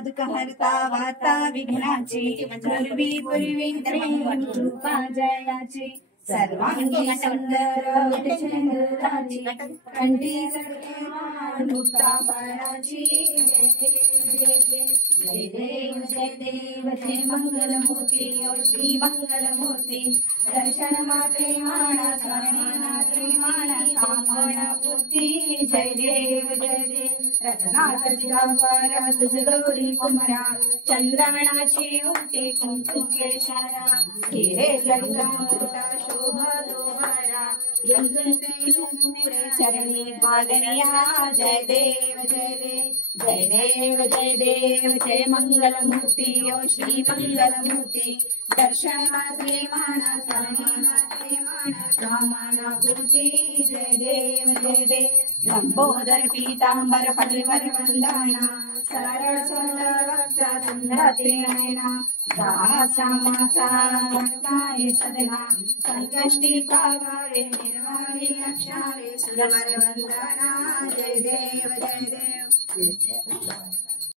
दुःख हरता वार्ता विघ्नाची पूर्वी पूर्वी प्रेम कृपा जयाची सर्वांगी सुंदर चंद्राची कंठी नुक्ता बाळाची जय देव जय मंगलमूर्ती श्री मंगलमूर्ती दर्शन मात्रे माणा स्मरणे मात्रे माणा कामना पूर्ती जय देव रत्नाकर चिरांबर तुझ गौरी कुमरा चंद्रमणाची उठे कुंकू केशारा हिरे गंगा मोठा शोभा लोहारा झुंझुंते नुपुरे चरणी पागरिया जय देव जय मंगलमूर्ती ओ श्री मंगलमूर्ती दर्शन मात्रे माना स्मरणे मात्रे माना कामना पूर्ती जय देव लंबोदर पीतांबर परिवर वंदना सरळ सुंदर वक्त्र चंद्राती नयना श्यामाचा भक्ताये सदना संकष्टी पावावे निर्वाणी रक्षावे सुरवर वंदना जय देव